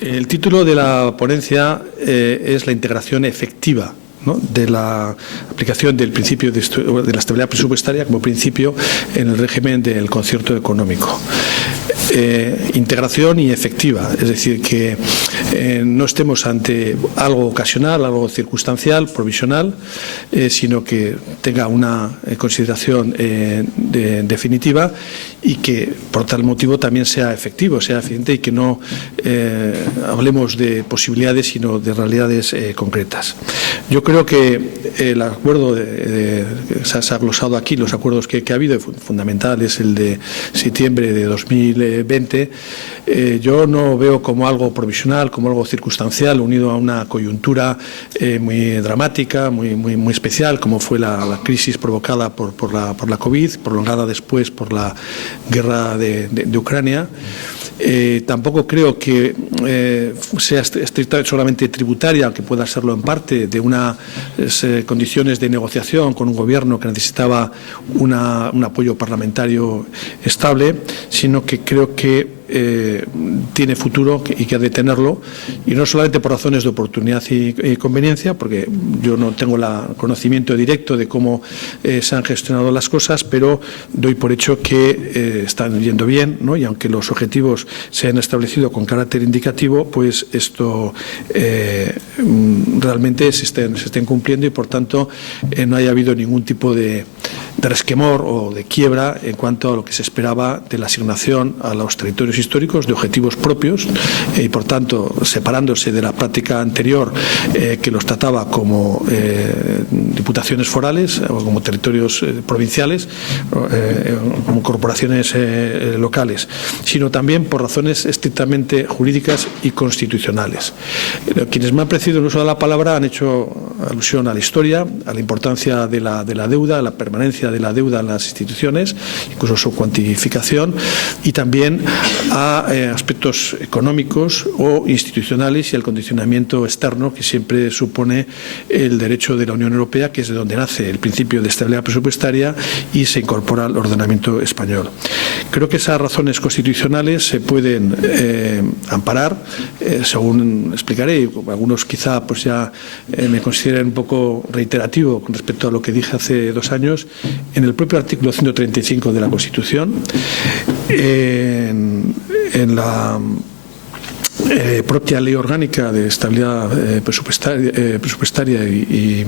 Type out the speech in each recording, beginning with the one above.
El título de la ponencia es la integración efectiva, ¿no?, de la aplicación del principio de la estabilidad presupuestaria como principio en el régimen del concierto económico. Integración y efectiva, es decir, que no estemos ante algo ocasional, algo circunstancial, provisional, sino que tenga una consideración definitiva y que por tal motivo también sea efectivo, sea eficiente y que no hablemos de posibilidades sino de realidades concretas. Yo creo que el acuerdo que se ha glosado aquí, los acuerdos que ha habido, fundamental es el de septiembre de 2020, yo no veo como algo provisional, como algo circunstancial, unido a una coyuntura muy dramática, muy especial, como fue la crisis provocada por la COVID, prolongada después por la guerra de Ucrania. Tampoco creo que sea estrictamente solamente tributaria, aunque pueda serlo en parte, de unas condiciones de negociación con un gobierno que necesitaba un apoyo parlamentario estable, sino que creo que tiene futuro y que ha de tenerlo, y no solamente por razones de oportunidad y conveniencia, porque yo no tengo el conocimiento directo de cómo se han gestionado las cosas, pero doy por hecho que están yendo bien, ¿no? Y aunque los objetivos se han establecido con carácter indicativo, pues esto realmente se estén cumpliendo y por tanto no haya habido ningún tipo de resquemor o de quiebra en cuanto a lo que se esperaba de la asignación a los territorios históricos de objetivos propios y por tanto separándose de la práctica anterior que los trataba como diputaciones forales o como territorios provinciales, como corporaciones locales, sino también por razones estrictamente jurídicas y constitucionales. Quienes me han precedido en el uso de la palabra han hecho alusión a la historia, a la importancia de la deuda, a la permanencia de la deuda en las instituciones, incluso su cuantificación, y también a aspectos económicos o institucionales y al condicionamiento externo que siempre supone el derecho de la Unión Europea, que es de donde nace el principio de estabilidad presupuestaria y se incorpora al ordenamiento español. Creo que esas razones constitucionales se pueden amparar, según explicaré. Algunos quizá pues ya me consideren un poco reiterativo con respecto a lo que dije hace 2 años, en el propio artículo 135 de la Constitución, en la propia Ley Orgánica de Estabilidad Presupuestaria y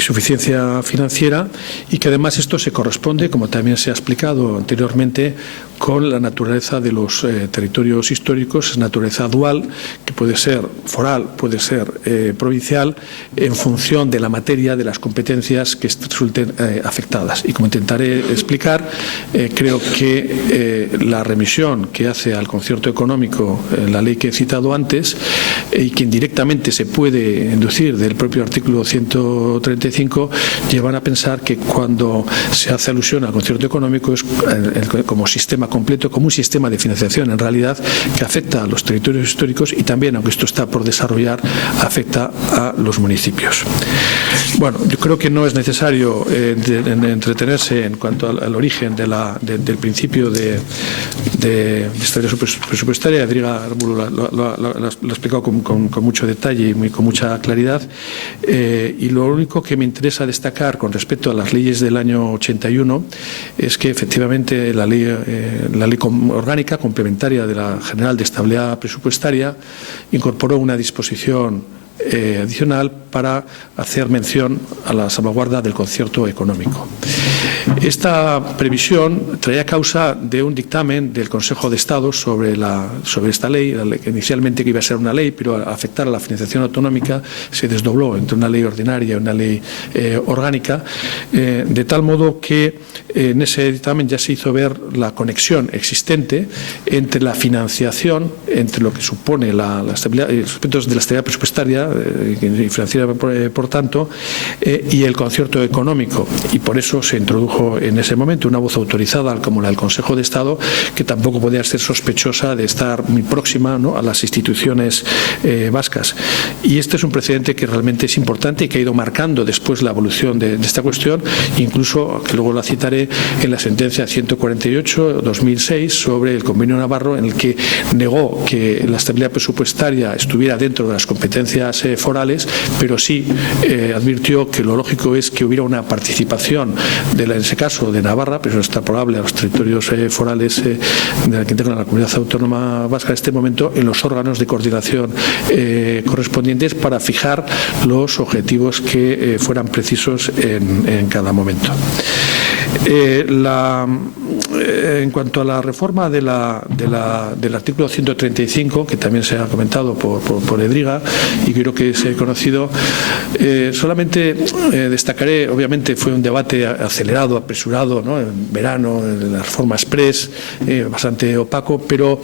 Suficiencia Financiera, y que además esto se corresponde, como también se ha explicado anteriormente, con la naturaleza de los territorios históricos, es naturaleza dual, que puede ser foral, puede ser provincial, en función de la materia, de las competencias que resulten afectadas. Y como intentaré explicar, creo que la remisión que hace al concierto económico la ley que he citado antes, y que indirectamente se puede inducir del propio artículo 135, llevan a pensar que cuando se hace alusión al concierto económico es como sistema completo, como un sistema de financiación en realidad que afecta a los territorios históricos y también, aunque esto está por desarrollar, afecta a los municipios. Bueno, yo creo que no es necesario entretenerse en cuanto al origen del principio de estabilidad presupuestaria. Adrià Arbulo lo ha explicado con mucho detalle y con mucha claridad, y lo único que me interesa destacar con respecto a las leyes del año 81 es que efectivamente la ley orgánica complementaria de la General de Estabilidad Presupuestaria incorporó una disposición adicional para hacer mención a la salvaguarda del concierto económico. Esta previsión traía causa de un dictamen del Consejo de Estado sobre esta ley, que inicialmente iba a ser una ley, pero al afectar a la financiación autonómica se desdobló entre una ley ordinaria y una ley orgánica, de tal modo que en ese dictamen ya se hizo ver la conexión existente entre la financiación, entre lo que supone los aspectos de la estabilidad presupuestaria, y financiera por tanto, y el concierto económico. Y por eso se introdujo en ese momento una voz autorizada como la del Consejo de Estado, que tampoco podía ser sospechosa de estar muy próxima, ¿no?, a las instituciones vascas. Y este es un precedente que realmente es importante y que ha ido marcando después la evolución de esta cuestión, incluso, que luego la citaré, en la sentencia 148/2006 sobre el Convenio Navarro, en el que negó que la estabilidad presupuestaria estuviera dentro de las competencias forales, pero sí advirtió que lo lógico es que hubiera una participación en ese caso de Navarra, pero no es extrapolable a los territorios forales de la que integran la Comunidad Autónoma Vasca en este momento, en los órganos de coordinación correspondientes para fijar los objetivos que fueran precisos en cada momento. En cuanto a la reforma del artículo 135, que también se ha comentado por Edriga y creo que se ha conocido, solamente destacaré, obviamente fue un debate acelerado, apresurado, ¿no?, en verano, en la reforma express, bastante opaco, pero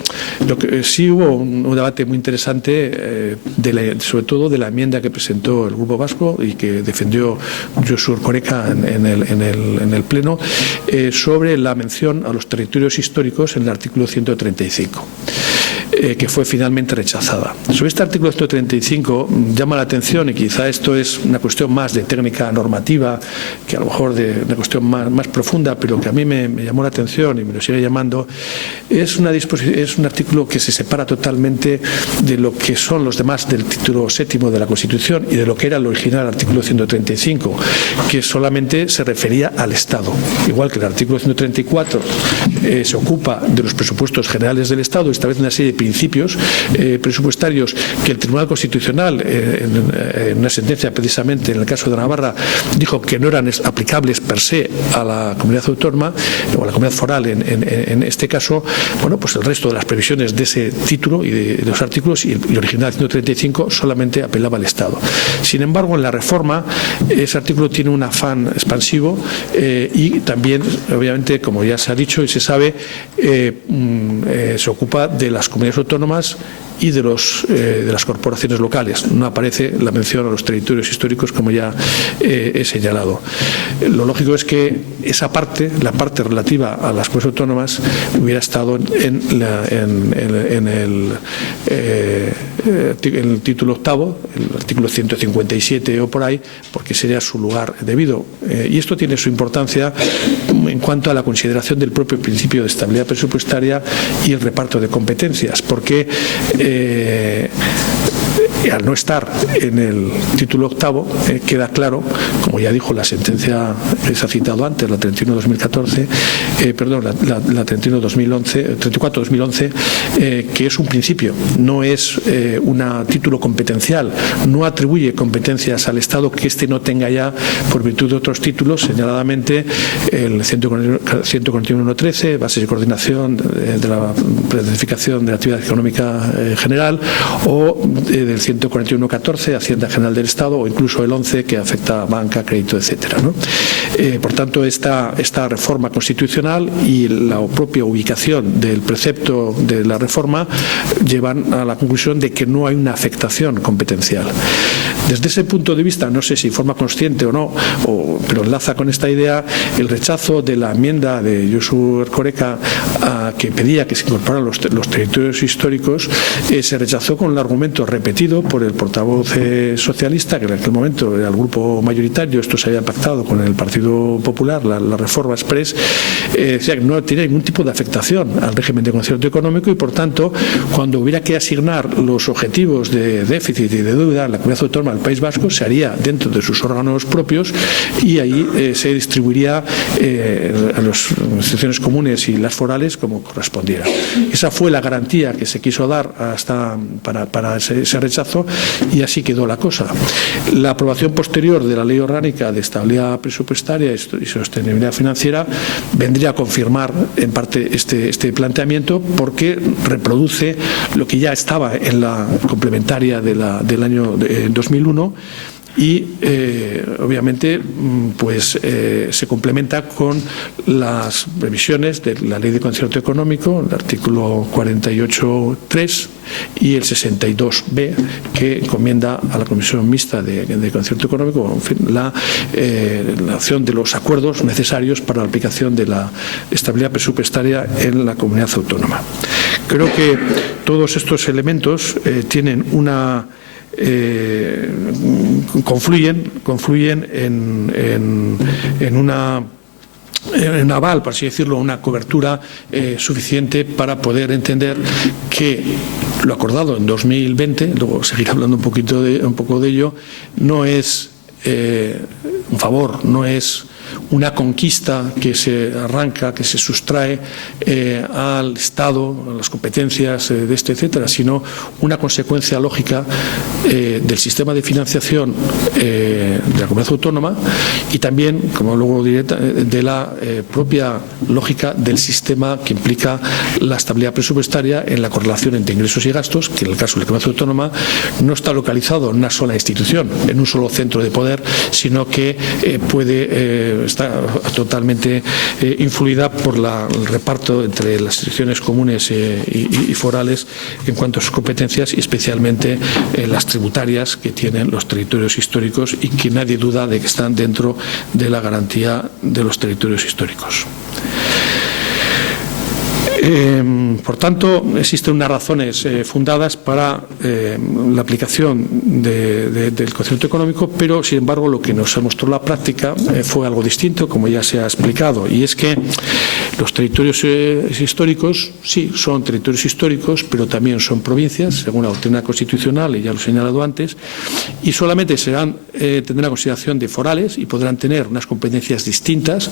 lo que sí hubo un debate muy interesante, sobre todo de la enmienda que presentó el Grupo Vasco y que defendió Josu Erkoreka en el Pleno, sobre la mención a los territorios históricos en el artículo 135. Que fue finalmente rechazada. Sobre este artículo 135 llama la atención, y quizá esto es una cuestión más de técnica normativa que a lo mejor de una cuestión más profunda, pero que a mí me llamó la atención y me lo sigue llamando, es un artículo que se separa totalmente de lo que son los demás del título séptimo de la Constitución y de lo que era el original artículo 135, que solamente se refería al Estado. Igual que el artículo 134 se ocupa de los presupuestos generales del Estado, establece una serie de principios presupuestarios que el Tribunal Constitucional, en una sentencia precisamente en el caso de Navarra, dijo que no eran aplicables per se a la comunidad autónoma o a la comunidad foral en este caso. Bueno, pues el resto de las previsiones de ese título y de los artículos y el original 135 solamente apelaba al Estado. Sin embargo, en la reforma ese artículo tiene un afán expansivo y también, obviamente, como ya se ha dicho y se sabe, se ocupa de las comunidades autónomas y de las corporaciones locales. No aparece la mención a los territorios históricos, como ya he señalado. Lo lógico es que esa parte, la parte relativa a las comunidades autónomas, hubiera estado en el título octavo, el artículo 157 o por ahí, porque sería su lugar debido. Y esto tiene su importancia en cuanto a la consideración del propio principio de estabilidad presupuestaria y el reparto de competencias, porque al no estar en el título octavo, queda claro, como ya dijo la sentencia que se ha citado antes, la 31/2014, la 34/2011, que es un principio, no es un título competencial, no atribuye competencias al Estado que éste no tenga ya por virtud de otros títulos, señaladamente el 141.13, bases de coordinación de la planificación de la actividad económica general, o del 141.14, Hacienda General del Estado, o incluso el 11, que afecta a banca, crédito, etcétera, ¿no? Por tanto, esta reforma constitucional y la propia ubicación del precepto de la reforma llevan a la conclusión de que no hay una afectación competencial. Desde ese punto de vista, no sé si de forma consciente o no, pero enlaza con esta idea, el rechazo de la enmienda de Josu Erkoreka que pedía que se incorporaran los territorios históricos, se rechazó con el argumento repetido por el portavoz socialista, que en aquel momento era el grupo mayoritario. Esto se había pactado con el Partido Popular, la reforma express, decía que no tenía ningún tipo de afectación al régimen de concierto económico y, por tanto, cuando hubiera que asignar los objetivos de déficit y de deuda en la comunidad autónoma del País Vasco, se haría dentro de sus órganos propios y ahí se distribuiría a las instituciones comunes y las forales como correspondiera. Esa fue la garantía que se quiso dar para ese rechazo, y así quedó la cosa. La aprobación posterior de la Ley Orgánica de Estabilidad Presupuestaria y Sostenibilidad Financiera vendría a confirmar en parte este planteamiento, porque reproduce lo que ya estaba en la complementaria del año 2001, y obviamente pues se complementa con las previsiones de la Ley de Concierto Económico, el artículo 48.3 y el 62b, que encomienda a la Comisión Mixta de Concierto Económico, en fin, la acción de los acuerdos necesarios para la aplicación de la estabilidad presupuestaria en la comunidad autónoma. Creo que todos estos elementos tienen una confluyen en un aval, por así decirlo, una cobertura suficiente para poder entender que lo acordado en 2020, luego seguiré hablando un poco de ello, no es un favor, no es una conquista que se arranca, que se sustrae al Estado, a las competencias de etcétera, sino una consecuencia lógica del sistema de financiación de la comunidad autónoma y también, como luego diré, de la propia lógica del sistema que implica la estabilidad presupuestaria en la correlación entre ingresos y gastos, que en el caso de la comunidad autónoma no está localizado en una sola institución, en un solo centro de poder, sino que está totalmente influida por el reparto entre las instituciones comunes y forales en cuanto a sus competencias y especialmente las tributarias que tienen los territorios históricos y que nadie duda de que están dentro de la garantía de los territorios históricos. Por tanto, existen unas razones fundadas para la aplicación del concierto económico, pero, sin embargo, lo que nos mostró la práctica fue algo distinto, como ya se ha explicado, y es que los territorios históricos, sí, son territorios históricos, pero también son provincias, según la doctrina constitucional, y ya lo he señalado antes, y solamente tendrán consideración de forales y podrán tener unas competencias distintas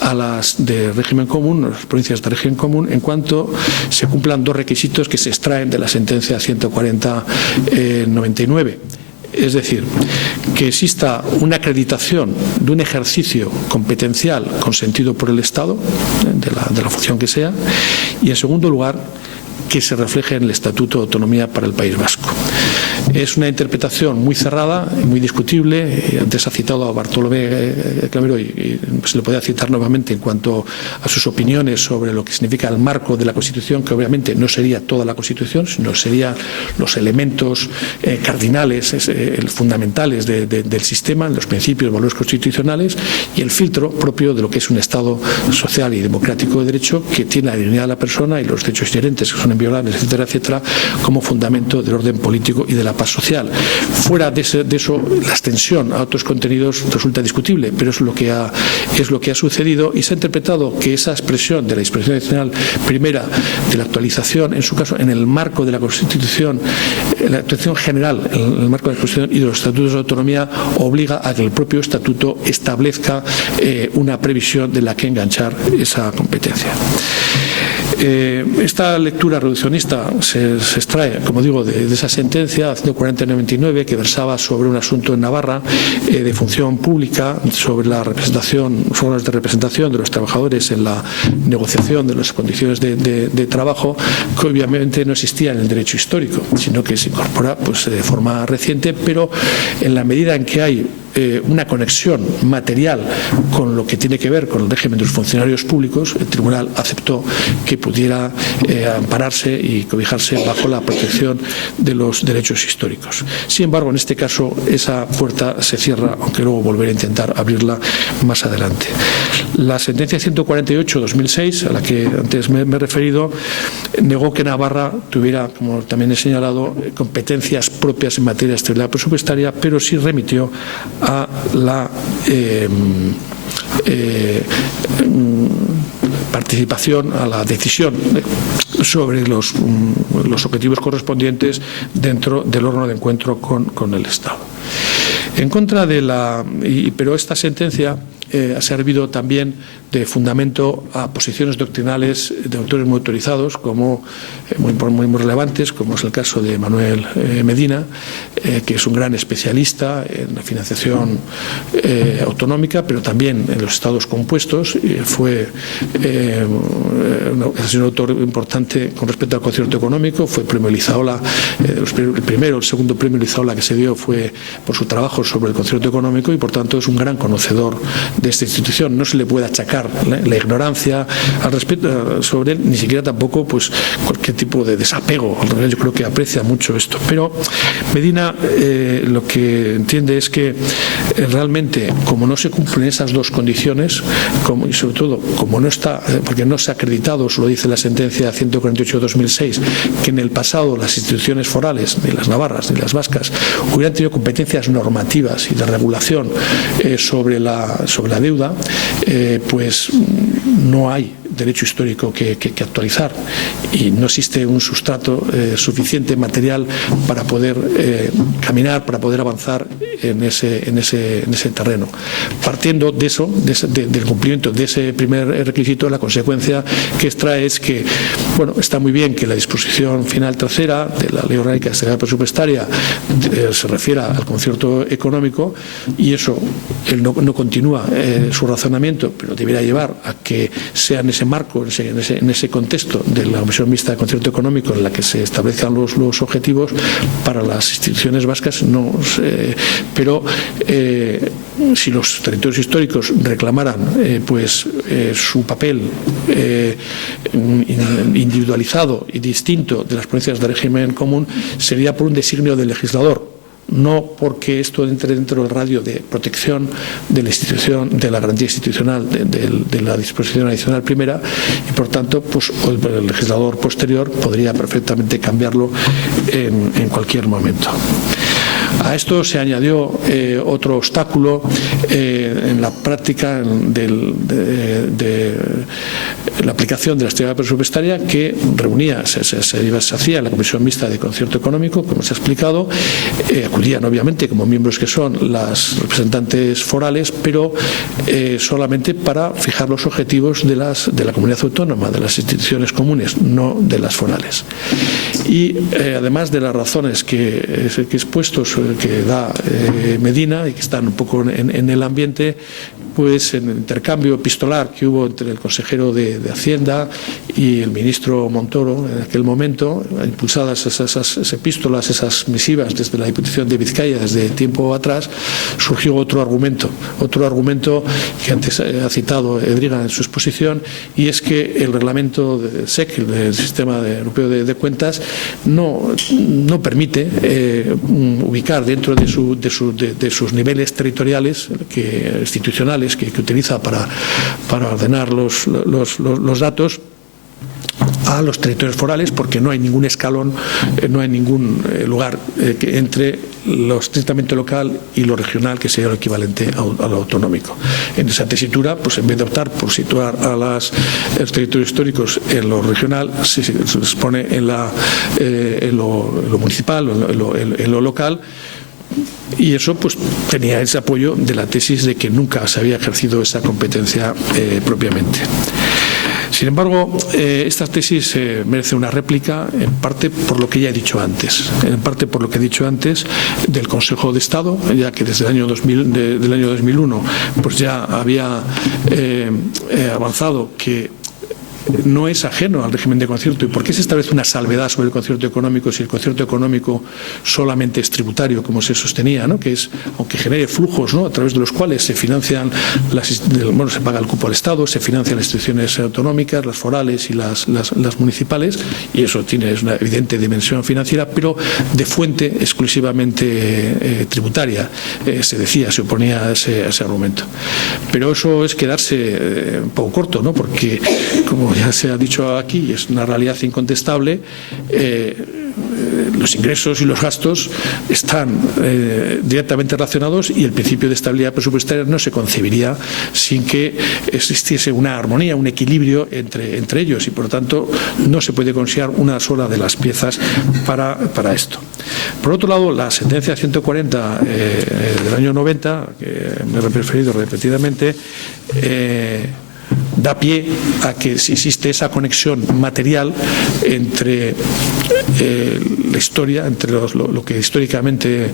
a las de régimen común, las provincias de régimen común, en cuanto se cumplan dos requisitos que se extraen de la sentencia 140/99. Es decir, que exista una acreditación de un ejercicio competencial consentido por el Estado, de la función que sea, y en segundo lugar, que se refleje en el Estatuto de Autonomía para el País Vasco. Es una interpretación muy cerrada, muy discutible. Antes ha citado a Bartolomé Clavero y se le podía citar nuevamente en cuanto a sus opiniones sobre lo que significa el marco de la Constitución, que obviamente no sería toda la Constitución, sino serían los elementos cardinales, fundamentales del sistema, los principios, valores constitucionales y el filtro propio de lo que es un Estado social y democrático de derecho que tiene la dignidad de la persona y los derechos inherentes, que son inviolables, etcétera, etcétera, como fundamento del orden político y de la paz social. Fuera de eso, la extensión a otros contenidos resulta discutible, pero es lo que ha sucedido y se ha interpretado que esa expresión de la disposición adicional primera de la actualización, en su caso, en el marco de la Constitución, la actualización general, en el marco de la Constitución y de los estatutos de autonomía, obliga a que el propio estatuto establezca una previsión de la que enganchar esa competencia. Esta lectura reduccionista se extrae, como digo, de esa sentencia 140/99 que versaba sobre un asunto en Navarra de función pública, sobre la representación, órganos de representación de los trabajadores en la negociación de las condiciones de trabajo, que obviamente no existía en el derecho histórico, sino que se incorpora pues, de forma reciente, pero en la medida en que hay una conexión material con lo que tiene que ver con el régimen de los funcionarios públicos, el tribunal aceptó que pudiera ampararse y cobijarse bajo la protección de los derechos históricos. Sin embargo, en este caso, esa puerta se cierra, aunque luego volveré a intentar abrirla más adelante. La sentencia 148/2006, a la que antes me he referido, negó que Navarra tuviera, como también he señalado, competencias propias en materia de estabilidad presupuestaria, pero sí remitió a la participación, a la decisión sobre los objetivos correspondientes dentro del órgano de encuentro con el Estado. En contra de pero esta sentencia ha servido también de fundamento a posiciones doctrinales de autores muy autorizados, como muy relevantes, como es el caso de Manuel Medina, que es un gran especialista en la financiación autonómica, pero también en los estados compuestos. Es un autor importante con respecto al concierto económico, fue premio Lizaola, el segundo premio Lizaola que se dio fue por su trabajo mejor sobre el concierto económico y, por tanto, es un gran conocedor de esta institución. No se le puede achacar la ignorancia al respecto sobre él, ni siquiera tampoco pues cualquier tipo de desapego. Yo creo que aprecia mucho esto. Pero Medina lo que entiende es que realmente, como no se cumplen esas dos condiciones, y sobre todo como no está, porque no se ha acreditado, eso lo dice la sentencia 148/2006, que en el pasado las instituciones forales, ni las navarras ni las vascas, hubieran tenido competencias normativas y de regulación sobre la deuda, pues no hay derecho histórico que actualizar y no existe un sustrato suficiente material para poder caminar, para poder avanzar en ese terreno. Partiendo de eso, del cumplimiento de ese primer requisito, la consecuencia que extrae es que, bueno, está muy bien que la disposición final tercera de la Ley Orgánica de Estabilidad Presupuestaria se refiera al concierto económico, y eso él no continúa su razonamiento, pero debería llevar a que sea en ese marco, en ese contexto de la Comisión Mixta de Concierto Económico en la que se establezcan los objetivos para las instituciones vascas. Pero si los territorios históricos reclamaran su papel individualizado y distinto de las provincias de régimen común, sería por un designio del legislador, no porque esto entre dentro del radio de protección de la institución, de la garantía institucional de la disposición adicional primera, y por tanto pues el legislador posterior podría perfectamente cambiarlo en cualquier momento. A esto se añadió otro obstáculo en la práctica de la aplicación de la estabilidad presupuestaria, que reunía, se hacía en la Comisión Mixta de Concierto Económico, como se ha explicado. Acudían obviamente como miembros que son las representantes forales, pero solamente para fijar los objetivos de la comunidad autónoma, de las instituciones comunes, no de las forales. Y además de las razones que he expuesto, que da Medina y que están un poco en el ambiente, pues en el intercambio epistolar que hubo entre el consejero de Hacienda y el ministro Montoro en aquel momento, impulsadas esas epístolas, esas misivas desde la Diputación de Vizcaya desde tiempo atrás, surgió otro argumento que antes ha citado Edriga en su exposición, y es que el reglamento del SEC, el Sistema Europeo de Cuentas, no permite ubicar dentro de sus niveles territoriales institucionales que utiliza para ordenar los datos a los territorios forales, porque no hay ningún escalón, no hay ningún lugar entre lo estrictamente local y lo regional, que sería lo equivalente a lo autonómico. En esa tesitura, pues en vez de optar por situar a los territorios históricos en lo regional, se les pone en lo municipal, en lo local. Y eso pues tenía ese apoyo de la tesis de que nunca se había ejercido esa competencia propiamente. Sin embargo, esta tesis merece una réplica, en parte por lo que ya he dicho antes, del Consejo de Estado, ya que desde el año 2001 pues ya había avanzado que no es ajeno al régimen de concierto. ¿Y por qué se establece una salvedad sobre el concierto económico si el concierto económico solamente es tributario, como se sostenía, ¿no? Que es, aunque genere flujos, ¿no?, a través de los cuales se financian se paga el cupo al Estado, se financian las instituciones autonómicas, las forales y las municipales, y eso tiene una evidente dimensión financiera, pero de fuente exclusivamente tributaria. Se oponía a ese argumento. Pero eso es quedarse un poco corto, ¿no? Porque, como ya se ha dicho aquí, es una realidad incontestable. Los ingresos y los gastos están directamente relacionados, y el principio de estabilidad presupuestaria no se concebiría sin que existiese una armonía, un equilibrio entre ellos, y por lo tanto no se puede considerar una sola de las piezas para esto. Por otro lado, la sentencia 140 del año 90, que me he referido repetidamente, da pie a que si existe esa conexión material entre la historia, entre lo que históricamente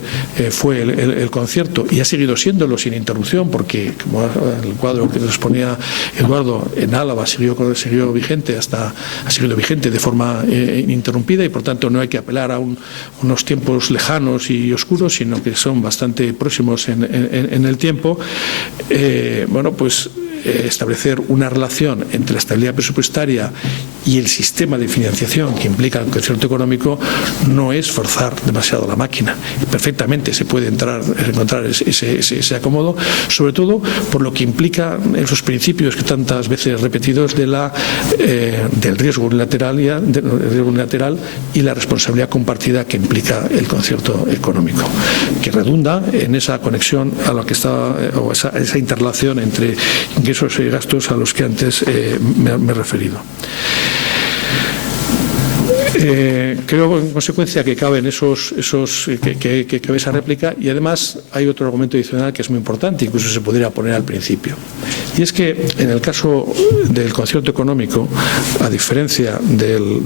fue el concierto, y ha seguido siéndolo sin interrupción, porque como el cuadro que nos ponía Eduardo, en Álava ha seguido vigente ha seguido vigente de forma ininterrumpida, y por tanto no hay que apelar a unos tiempos lejanos y oscuros, sino que son bastante próximos en el tiempo. Bueno, pues establecer una relación entre la estabilidad presupuestaria y el sistema de financiación que implica el concierto económico no es forzar demasiado la máquina. Perfectamente se puede encontrar ese acomodo, sobre todo por lo que implica esos principios que tantas veces repetidos del riesgo unilateral y la responsabilidad compartida que implica el concierto económico, que redunda en esa conexión a lo que está, o esa interrelación entre ingresos y gastos a los que antes me he referido. Creo en consecuencia que caben que cabe esa réplica, y además hay otro argumento adicional que es muy importante, incluso se podría poner al principio, y es que en el caso del concierto económico, a diferencia del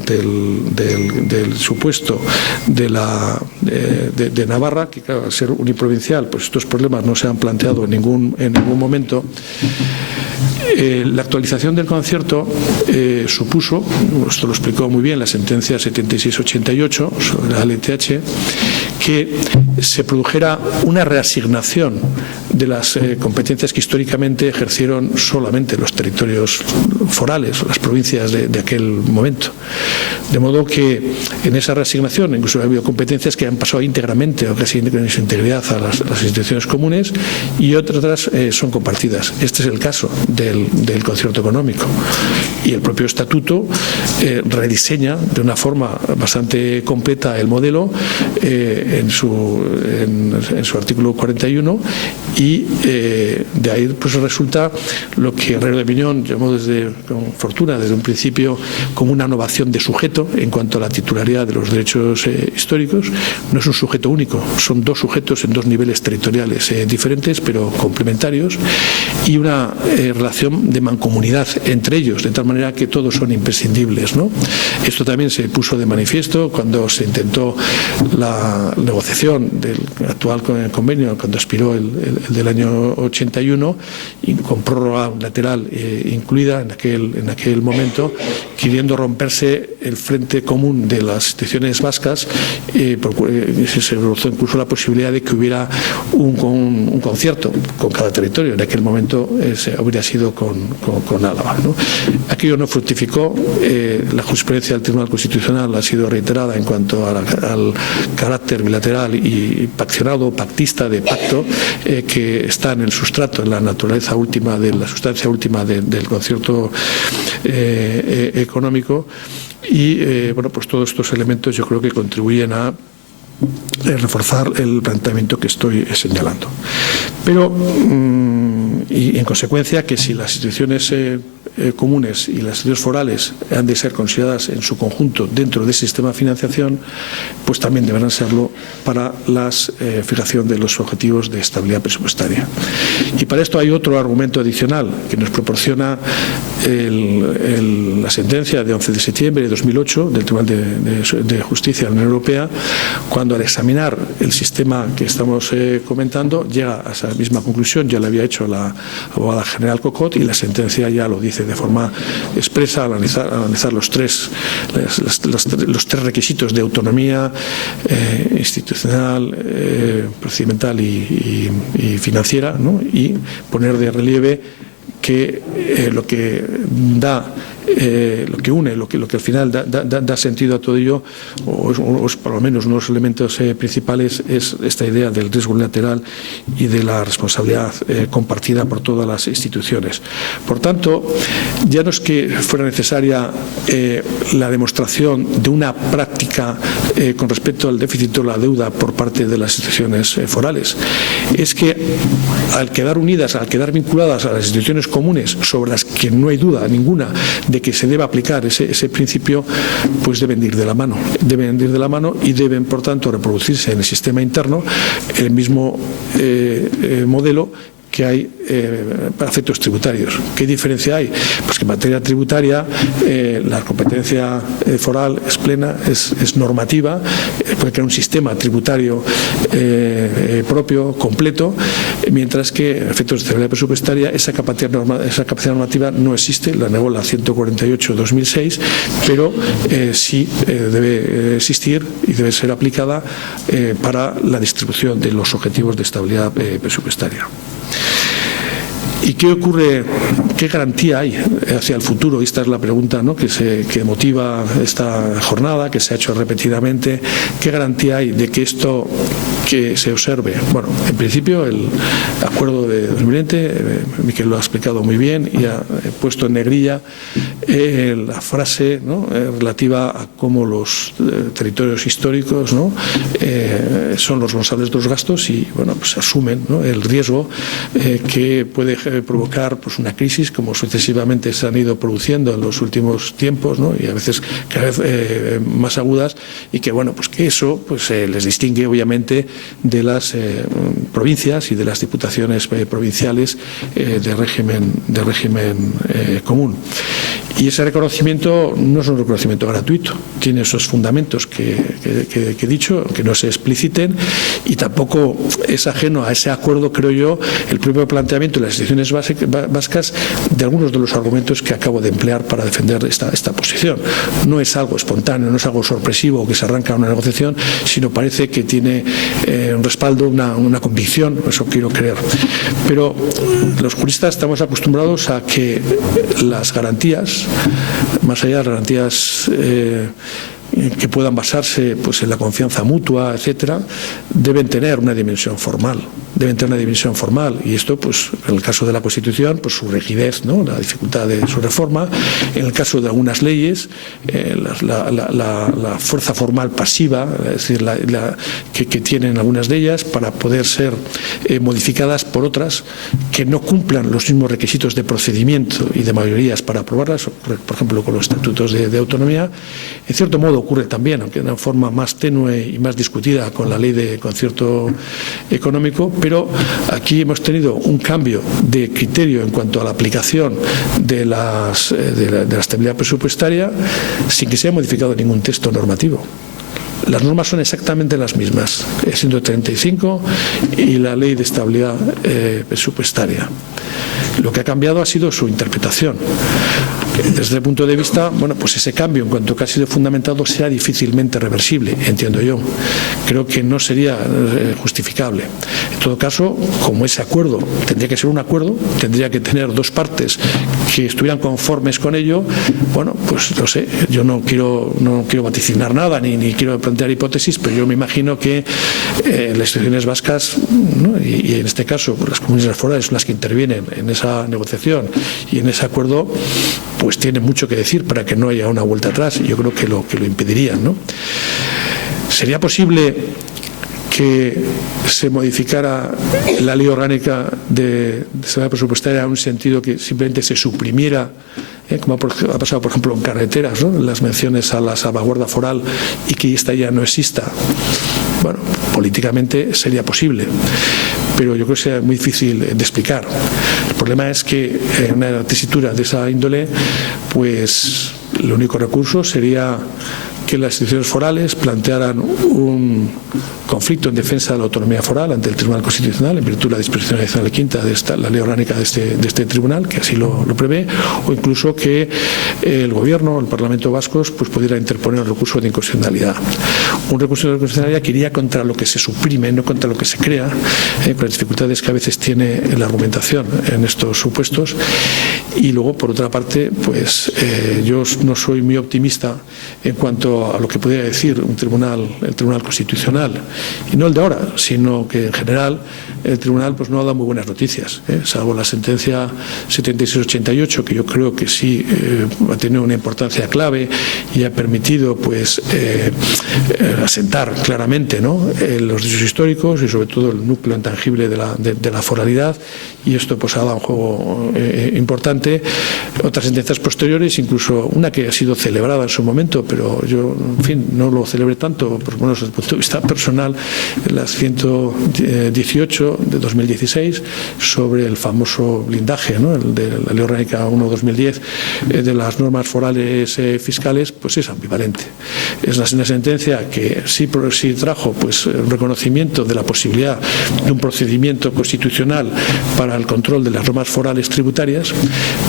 supuesto de Navarra, que claro, al ser uniprovincial, pues estos problemas no se han planteado en ningún momento. La actualización del concierto supuso, esto lo explicó muy bien la sentencia 7688 sobre la LTH, que se produjera una reasignación de las competencias que históricamente ejercieron solamente los territorios forales o las provincias de aquel momento. De modo que en esa reasignación incluso ha habido competencias que han pasado íntegramente o casi en su integridad a las instituciones comunes, y otras son compartidas. Este es el caso del concierto económico, y el propio estatuto rediseña de una forma bastante completa el modelo en su artículo 41, y de ahí pues resulta lo que Herrero de Miñón llamó con fortuna desde un principio como una novación de sujeto en cuanto a la titularidad de los derechos históricos. No es un sujeto único, son dos sujetos en dos niveles territoriales diferentes pero complementarios, y una relación de mancomunidad entre ellos, de tal manera que todos son imprescindibles, ¿no? Esto también se puso de manifiesto cuando se intentó la negociación del actual convenio, cuando expiró el del año 81, y con prórroga lateral incluida en aquel momento, queriendo romperse el frente común de las instituciones vascas. Se produjo incluso la posibilidad de que hubiera un concierto con cada territorio. En aquel momento habría sido con Álava, ¿no? Aquello no fructificó. La jurisprudencia del Tribunal Constitucional ha sido reiterada en cuanto al carácter bilateral y paccionado, pactista de pacto que está en el sustrato, en la naturaleza última, de la sustancia última del concierto económico, y bueno, pues todos estos elementos yo creo que contribuyen a reforzar el planteamiento que estoy señalando. Pero, y en consecuencia, que si las instituciones comunes y las instituciones forales han de ser consideradas en su conjunto dentro de ese sistema de financiación, pues también deberán serlo para la fijación de los objetivos de estabilidad presupuestaria. Y para esto hay otro argumento adicional que nos proporciona la sentencia de 11 de septiembre de 2008 del Tribunal de Justicia de la Unión Europea, cuando al examinar el sistema que estamos comentando llega a esa misma conclusión. Ya lo había hecho la abogada general Cocot, y la sentencia ya lo dice de forma expresa al analizar los tres requisitos de autonomía institucional, procedimental y financiera, ¿no? Y poner de relieve que lo que une, lo que al final da sentido a todo ello, o por lo menos uno de los elementos principales, es esta idea del riesgo unilateral y de la responsabilidad compartida por todas las instituciones. Por tanto, ya no es que fuera necesaria la demostración de una práctica con respecto al déficit o la deuda por parte de las instituciones forales, es que al quedar unidas, al quedar vinculadas a las instituciones comunes, sobre las que no hay duda ninguna de que se debe aplicar ese principio, pues deben ir de la mano. Deben ir de la mano y deben, por tanto, reproducirse en el sistema interno el mismo modelo que que hay para efectos tributarios. ¿Qué diferencia hay? Pues que en materia tributaria la competencia foral es plena, es normativa, puede crear un sistema tributario propio, completo, mientras que en efectos de estabilidad presupuestaria esa capacidad normativa no existe, la negó la 148/2006, pero sí debe existir y debe ser aplicada para la distribución de los objetivos de estabilidad presupuestaria. ¿Y qué ocurre? ¿Qué garantía hay hacia el futuro? Esta es la pregunta, ¿no?, que motiva esta jornada, que se ha hecho repetidamente. ¿Qué garantía hay de que esto que se observe? Bueno, en principio el acuerdo de 2020, Miquel lo ha explicado muy bien y ha puesto en negrilla la frase, ¿no?, relativa a cómo los territorios históricos, ¿no?, son los responsables de los gastos y, bueno, pues asumen, ¿no?, el riesgo que puede provocar pues una crisis como sucesivamente se han ido produciendo en los últimos tiempos, ¿no?, y a veces cada vez más agudas, y que, bueno, pues que eso pues les distingue obviamente de las provincias y de las diputaciones provinciales de régimen común. Y ese reconocimiento no es un reconocimiento gratuito, tiene esos fundamentos que he dicho, que no se expliciten, y tampoco es ajeno a ese acuerdo, creo yo, el propio planteamiento de las instituciones vascas de algunos de los argumentos que acabo de emplear para defender esta posición. No es algo espontáneo, no es algo sorpresivo que se arranca a una negociación, sino parece que tiene un respaldo, una convicción, eso quiero creer. Pero los juristas estamos acostumbrados a que las garantías, más allá de las garantías que puedan basarse pues en la confianza mutua, etcétera, deben tener una dimensión formal, y esto pues en el caso de la Constitución pues su rigidez, ¿no?, la dificultad de su reforma, en el caso de algunas leyes la fuerza formal pasiva, es decir, que tienen algunas de ellas para poder ser modificadas por otras que no cumplan los mismos requisitos de procedimiento y de mayorías para aprobarlas, por ejemplo con los estatutos de autonomía. En cierto modo ocurre también, aunque de una forma más tenue y más discutida, con la ley de concierto económico, pero aquí hemos tenido un cambio de criterio en cuanto a la aplicación de la estabilidad presupuestaria sin que se haya modificado ningún texto normativo. Las normas son exactamente las mismas, el 135 y la ley de estabilidad presupuestaria. Lo que ha cambiado ha sido su interpretación. Desde el punto de vista, bueno, pues ese cambio, en cuanto que ha sido fundamentado, será difícilmente reversible, entiendo yo. Creo que no sería justificable. En todo caso, como ese acuerdo tendría que ser un acuerdo, tendría que tener dos partes que estuvieran conformes con ello, bueno, pues no sé, yo no quiero vaticinar nada, ni quiero plantear hipótesis, pero yo me imagino que las instituciones vascas, ¿no?, y en este caso pues las comunidades forales son las que intervienen en esa negociación y en ese acuerdo, pues tiene mucho que decir para que no haya una vuelta atrás, y yo creo que lo impedirían, ¿no? ¿Sería posible que se modificara la ley orgánica de estabilidad presupuestaria en un sentido que simplemente se suprimiera, como ha pasado por ejemplo en carreteras, ¿no?, las menciones a la salvaguarda foral, y que esta ya no exista? Bueno, políticamente sería posible, pero yo creo que sería muy difícil de explicar. El problema es que en una tesitura de esa índole, pues el único recurso sería que las instituciones forales plantearan un conflicto en defensa de la autonomía foral ante el Tribunal Constitucional, en virtud de la disposición adicional quinta de la ley orgánica de este tribunal, que así lo prevé, o incluso que el Gobierno, el Parlamento vascos, pues pudiera interponer un recurso de inconstitucionalidad. Un recurso de inconstitucionalidad que iría contra lo que se suprime, no contra lo que se crea, con las dificultades que a veces tiene la argumentación en estos supuestos. Y luego, por otra parte, pues yo no soy muy optimista en cuanto a lo que podría decir el Tribunal Constitucional, y no el de ahora, sino que en general el Tribunal pues no ha dado muy buenas noticias, salvo la sentencia 7688, que yo creo que sí ha tenido una importancia clave y ha permitido pues asentar claramente, ¿no?, los derechos históricos y sobre todo el núcleo intangible de la foralidad, y esto pues ha dado un juego importante. Otras sentencias posteriores, incluso una que ha sido celebrada en su momento, pero yo yo, en fin, no lo celebré tanto, por lo menos desde el punto de vista personal, las 118 de 2016 sobre el famoso blindaje, ¿no?, el de la Ley Orgánica 1/2010 de las normas forales fiscales, pues es ambivalente. Es una sentencia que sí trajo pues el reconocimiento de la posibilidad de un procedimiento constitucional para el control de las normas forales tributarias,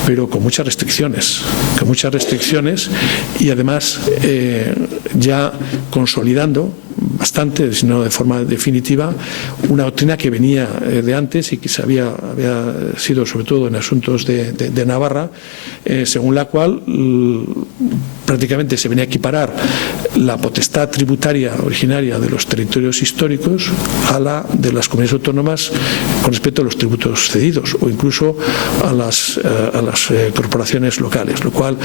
pero con muchas restricciones y además ya consolidando bastante, si no de forma definitiva, una doctrina que venía de antes y que había sido sobre todo en asuntos de Navarra, según la cual prácticamente se venía a equiparar la potestad tributaria originaria de los territorios históricos a la de las comunidades autónomas con respecto a los tributos cedidos o incluso a las corporaciones locales, lo cual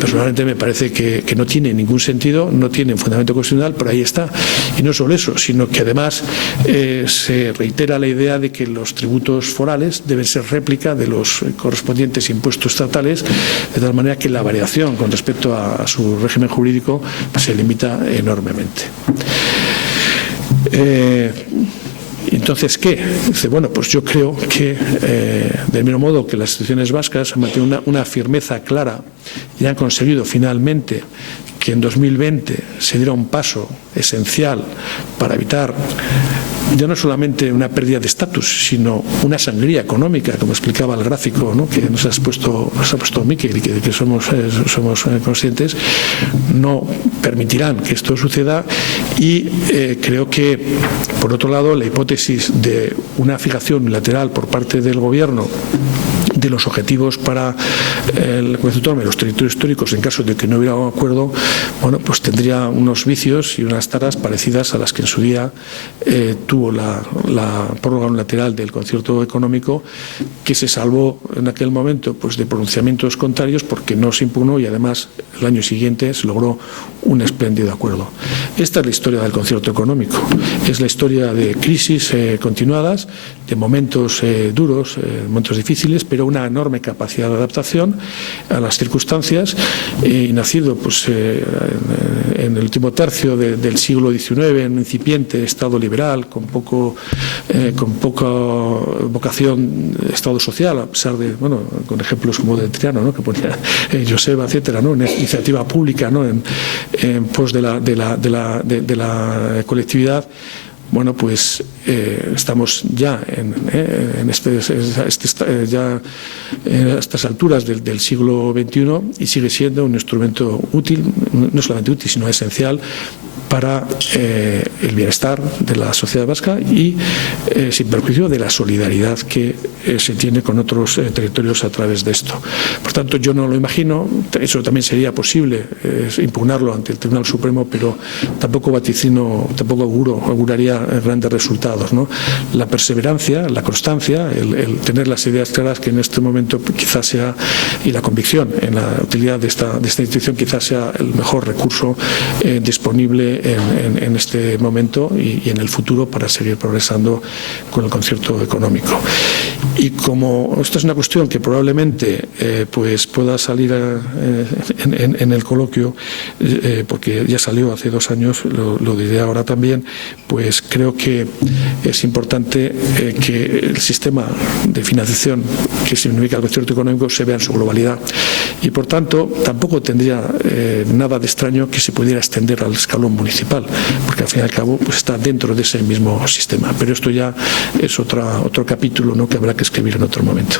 personalmente me parece que no tiene ningún sentido, no tiene un fundamento constitucional, pero ahí está. Y no solo eso, sino que además se reitera la idea de que los tributos forales deben ser réplica de los correspondientes impuestos estatales, de tal manera que la variación con respecto a su régimen jurídico se limita enormemente. Entonces, ¿qué? Dice, bueno, pues yo creo que del mismo modo que las instituciones vascas han mantenido una firmeza clara y han conseguido finalmente que en 2020 se diera un paso esencial para evitar ya no solamente una pérdida de estatus, sino una sangría económica, como explicaba el gráfico, ¿no?, que nos ha puesto Miquel y que somos conscientes, no permitirán que esto suceda. Y creo que, por otro lado, la hipótesis de una fijación unilateral por parte del Gobierno de los objetivos para el comercio autónomo y los territorios históricos en caso de que no hubiera un acuerdo, bueno, pues tendría unos vicios y unas taras parecidas a las que en su día tuvo la prórroga unilateral del concierto económico, que se salvó en aquel momento pues de pronunciamientos contrarios porque no se impugnó y además el año siguiente se logró un espléndido acuerdo. Esta es la historia del concierto económico, es la historia de crisis continuadas, de momentos duros, momentos difíciles, pero una enorme capacidad de adaptación a las circunstancias, y nacido pues en el último tercio del siglo XIX, en un incipiente Estado liberal con poca vocación de Estado social, a pesar de, bueno, con ejemplos como de Triano, ¿no?, que ponía Joseba, etcétera, ¿no?, una iniciativa pública, ¿no?, en pos de la colectividad. Bueno, pues estamos ya a estas alturas del siglo XXI y sigue siendo un instrumento útil, no solamente útil, sino esencial para el bienestar de la sociedad vasca y sin perjuicio de la solidaridad que se tiene con otros territorios a través de esto. Por tanto, yo no lo imagino, eso también sería posible, impugnarlo ante el Tribunal Supremo, pero tampoco auguraría grandes resultados, ¿no? La perseverancia, la constancia, el tener las ideas claras, que en este momento quizás sea, y la convicción en la utilidad de esta institución quizás sea el mejor recurso disponible en este momento y en el futuro para seguir progresando con el concierto económico. Y como esto es una cuestión que probablemente pues pueda salir en el coloquio, porque ya salió hace 2 años, lo diré ahora también, pues creo que es importante que el sistema de financiación que significa el concierto económico se vea en su globalidad y por tanto tampoco tendría nada de extraño que se pudiera extender al escalón municipal, porque al fin y al cabo pues está dentro de ese mismo sistema, pero esto ya es otro capítulo, ¿no?, que habrá que escribir en otro momento.